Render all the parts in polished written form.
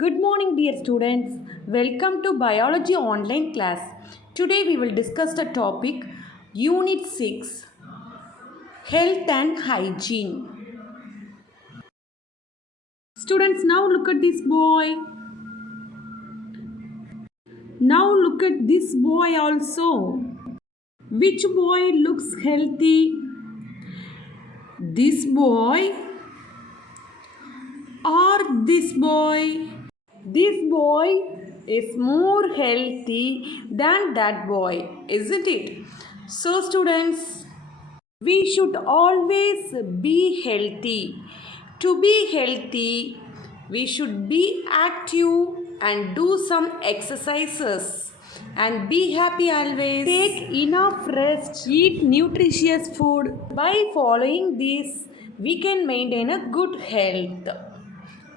Good morning, dear students. Welcome to Biology online class. Today we will discuss the topic Unit 6 Health and Hygiene. Students, now look at this boy. Now look at this boy also. Which boy looks healthy? This boy or this boy? This boy is more healthy than that boy, isn't it? So, students, we should always be healthy. To be healthy, we should be active and do some exercises and be happy always. Take enough rest, eat nutritious food. By following this, we can maintain a good health.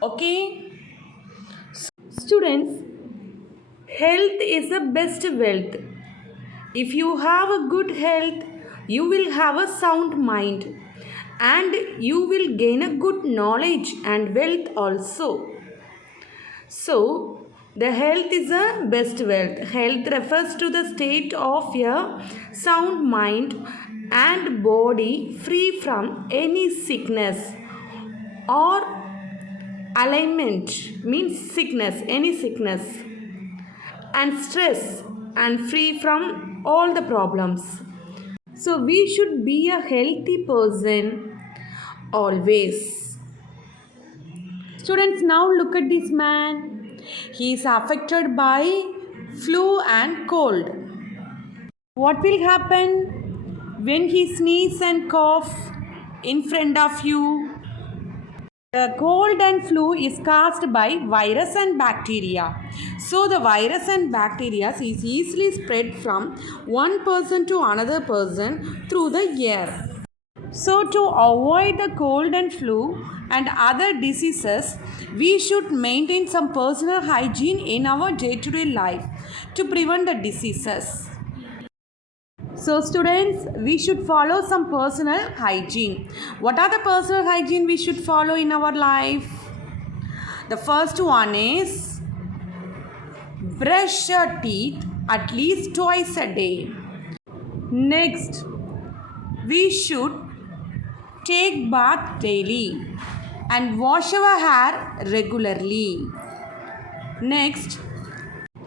Okay? Students, health is the best wealth. If you have a good health, you will have a sound mind and you will gain a good knowledge and wealth also. So, the health is the best wealth. Health refers to the state of a sound mind and body free from any sickness or alignment means sickness, any sickness, and stress and free from all the problems. So we should be a healthy person always. Students, now look at this man. He is affected by flu and cold. What will happen when he sneezes and cough in front of you? The cold and flu is caused by virus and bacteria. So the virus and bacteria is easily spread from one person to another person through the air. So to avoid the cold and flu and other diseases, we should maintain some personal hygiene in our day-to-day life to prevent the diseases. So students, we should follow some personal hygiene. What are the personal hygiene we should follow in our life? The first one is brush your teeth at least twice a day. Next, we should take bath daily and wash our hair regularly. Next,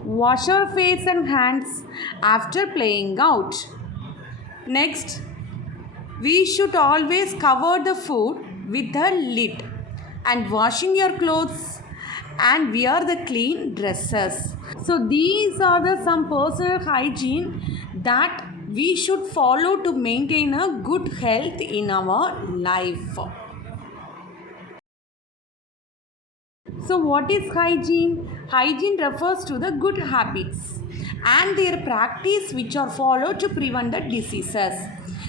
wash our face and hands after playing out. Next, we should always cover the food with a lid and washing your clothes and wear the clean dresses. So these are the some personal hygiene that we should follow to maintain a good health in our life. So what is hygiene? Hygiene refers to the good habits and their practice which are followed to prevent the diseases.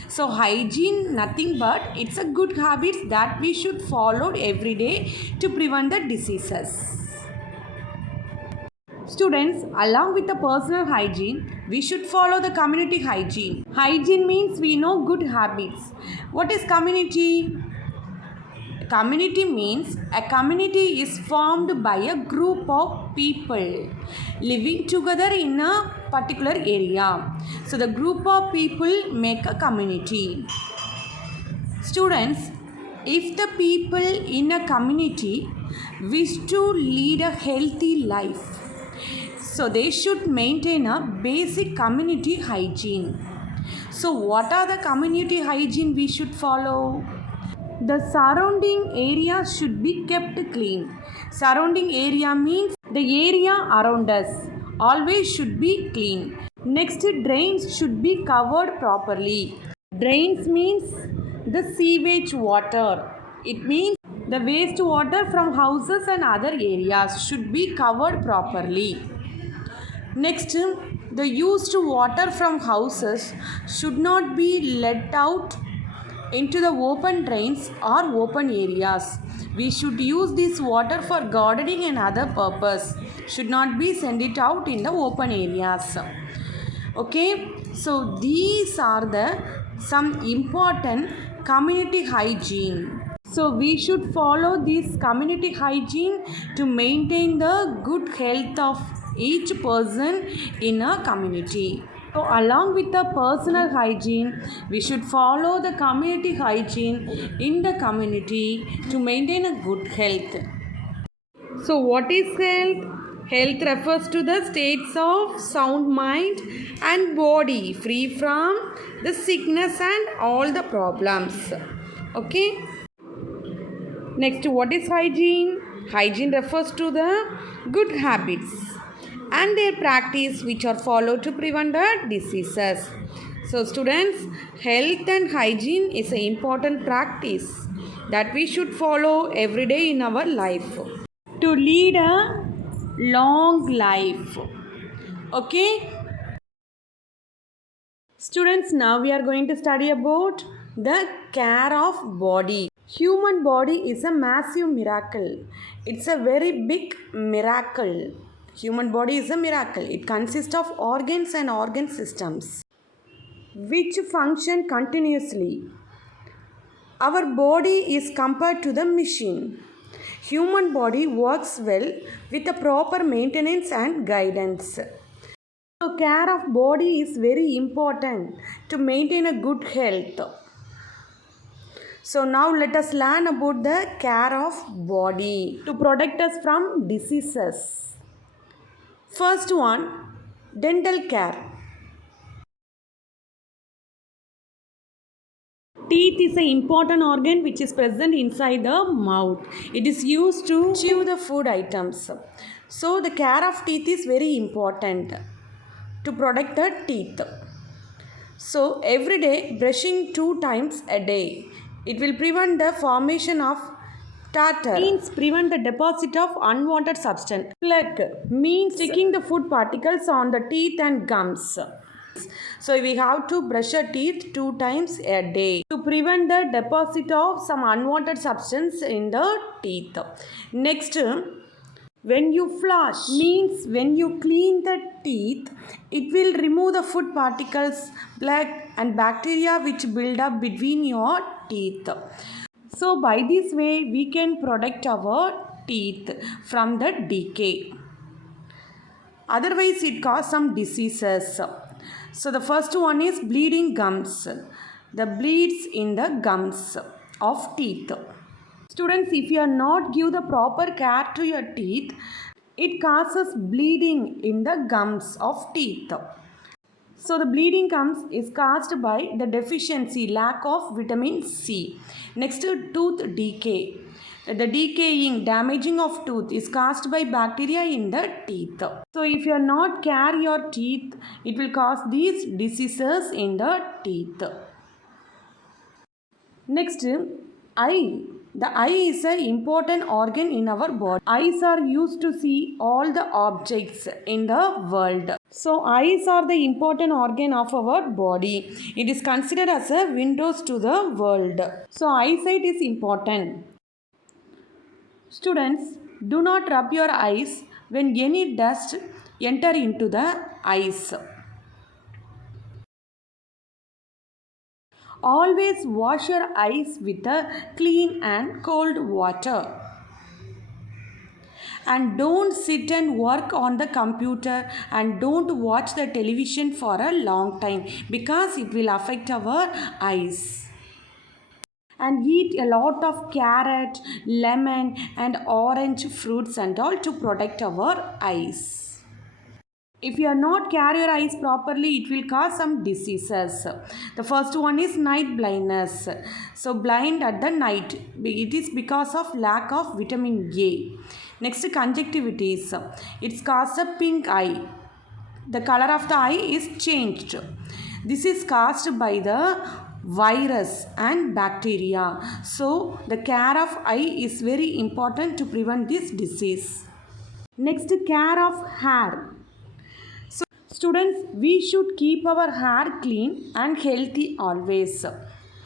So hygiene nothing but it's a good habits that we should follow every day to prevent the diseases. Students, along with the personal hygiene, we should follow the community hygiene. Hygiene means we know good habits. What is community? Community means a community is formed by a group of people living together in a particular area. So the group of people make a community. Students, if the people in a community wish to lead a healthy life, so they should maintain a basic community hygiene. So what are the community hygiene we should follow? The surrounding area should be kept clean. Surrounding area means the area around us always should be clean. Next, drains should be covered properly. Drains means the sewage water. It means the waste water from houses and other areas should be covered properly. Next, the used water from houses should not be let out into the open drains or open areas. We should use this water for gardening and other purpose. Should not be send it out in the open areas. Okay, so these are the some important community hygiene. So we should follow this community hygiene to maintain the good health of each person in a community. So along with the personal hygiene, we should follow the community hygiene in the community to maintain a good health. So what is health? Health refers to the states of sound mind and body free from the sickness and all the problems. Okay. Next, what is hygiene? Hygiene refers to the good habits and their practice which are followed to prevent the diseases. So students, health and hygiene is an important practice that we should follow every day in our life to lead a long life. Okay? Students, now we are going to study about the care of body. Human body is a massive miracle. It's a very big miracle. Human body is a miracle. It consists of organs and organ systems which function continuously. Our body is compared to the machine. Human body works well with the proper maintenance and guidance. So care of body is very important to maintain a good health. So now let us learn about the care of body to protect us from diseases. First one, dental care. Teeth is an important organ which is present inside the mouth. It is used to chew the food items. So the care of teeth is very important to protect the teeth. So every day brushing 2 times a day. It will prevent the formation of tartar. Means prevent the deposit of unwanted substance. Plaque means sticking the food particles on the teeth and gums. So we have to brush our teeth 2 times a day to prevent the deposit of some unwanted substance in the teeth. Next, when you flush means when you clean the teeth, it will remove the food particles, plaque and bacteria which build up between your teeth. So by this way we can protect our teeth from the decay. Otherwise it causes some diseases. So the first one is bleeding gums. The bleeds in the gums of teeth. Students, if you are not give the proper care to your teeth, it causes bleeding in the gums of teeth. So the bleeding gums is caused by the deficiency, lack of vitamin C. Next, tooth decay. The decaying, damaging of tooth is caused by bacteria in the teeth. So if you are not care your teeth, it will cause these diseases in the teeth. Next, eye. The eye is an important organ in our body. Eyes are used to see all the objects in the world. So eyes are the important organ of our body. It is considered as a windows to the world. So eyesight is important. Students, do not rub your eyes when any dust enter into the eyes. Always wash your eyes with a clean and cold water. And don't sit and work on the computer and don't watch the television for a long time because it will affect our eyes. And eat a lot of carrot, lemon and orange fruits and all to protect our eyes. If you are not care your eyes properly, it will cause some diseases. The first one is night blindness. So blind at the night. It is because of lack of vitamin A. Next, conjunctivitis. It's caused a pink eye. The color of the eye is changed. This is caused by the virus and bacteria. So the care of eye is very important to prevent this disease. Next, care of hair. Students, we should keep our hair clean and healthy always.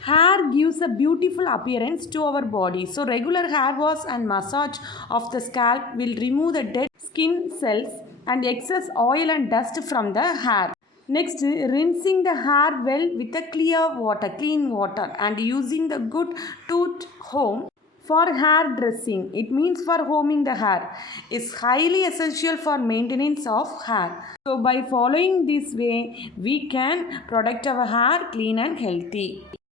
Hair gives a beautiful appearance to our body. So regular hair wash and massage of the scalp will remove the dead skin cells and excess oil and dust from the hair. Next, rinsing the hair well with a clean water and using the good tooth comb for hair dressing, it means for combing the hair, is highly essential for maintenance of hair. So by following this way, we can protect our hair clean and healthy.